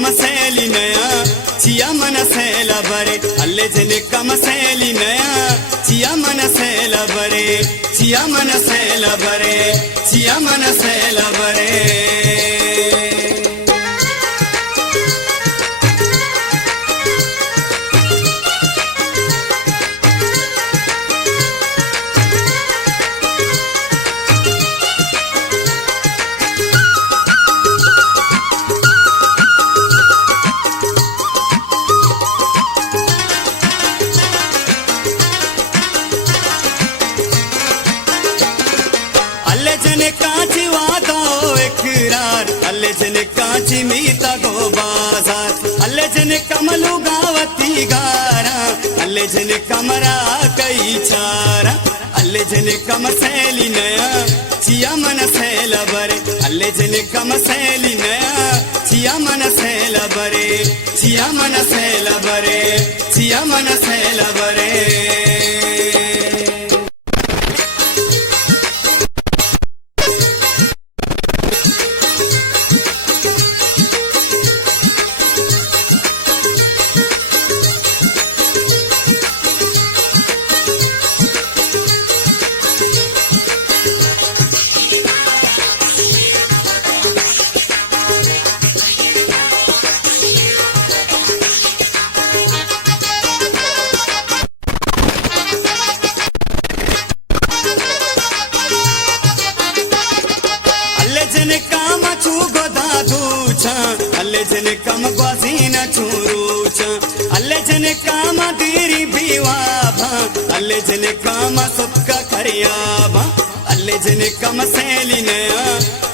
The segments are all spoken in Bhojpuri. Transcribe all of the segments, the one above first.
कमसेली नया चिया मन सेला बरे अल्ले जने कमसेली नया चिया मन सेला बरे चिया मन सेला बरे चिया मन सेला बरे अल्ले जने कांची वादा इकरार अल्ले जने कांची मीता गो बाजार अल्ले जने कमलू गावती गारा अल्ले जने कमरा कई चारा अल्ले जने कमसेली नया चिया मन सेला बरे अल्ले जने कमसेली नया चिया मन सेला बरे चिया मन सेला बरे चिया मन सेला बरे अल्ले जने काम चू गोदा दूचा अल्ले जने कम ग्वाजीना चूरूचा अल्ले जने काम दीरी बीवाभा अल्ले जने काम सुक्का करियाभा अल्ले जने कम सेली नया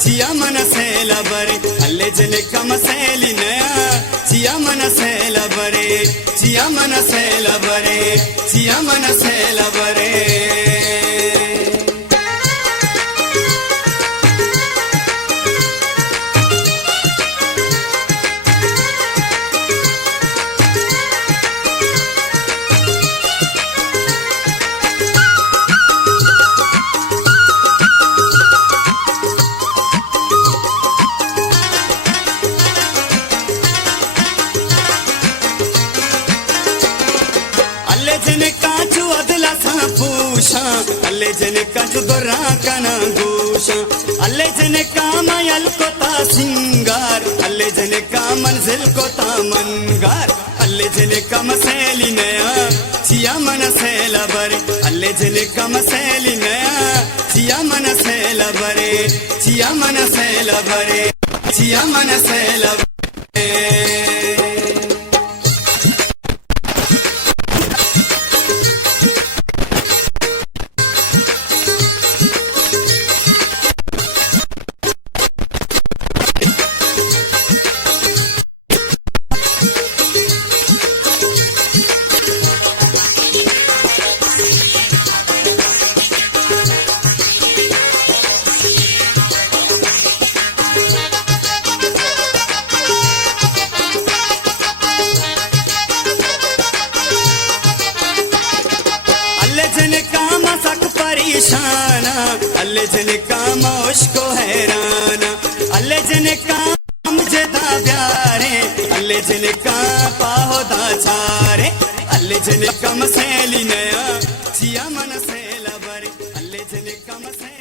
चिया मन सेला बरे अल्ले जने कम सेली नया चिया मन सेला बरे चिया मन सेला बरे चिया मन सेला बरे अल्ले जने काचू अदला सा पूषा अल्ले जने काचू दोरा कना दूषा अल्ले जने कामा यल को ता सिंगार अल्ले जने का मंजिल को ता मनगार अल्ले जने कम सेली नया चिया मन सेला बरे अल्ले जने कम सेली नया चिया मन सेला बरे चिया मन सेला बरे चिया मन सेला बरे जने काम सक परेशाना अल्ले जने काम उसको हैराना अल्ले जने काम जेदा प्यारे अल्ले जने का पाहोदा चारे अल्ले जने कम सेली नया चिया मन सेला बरे अल्ले जने कम से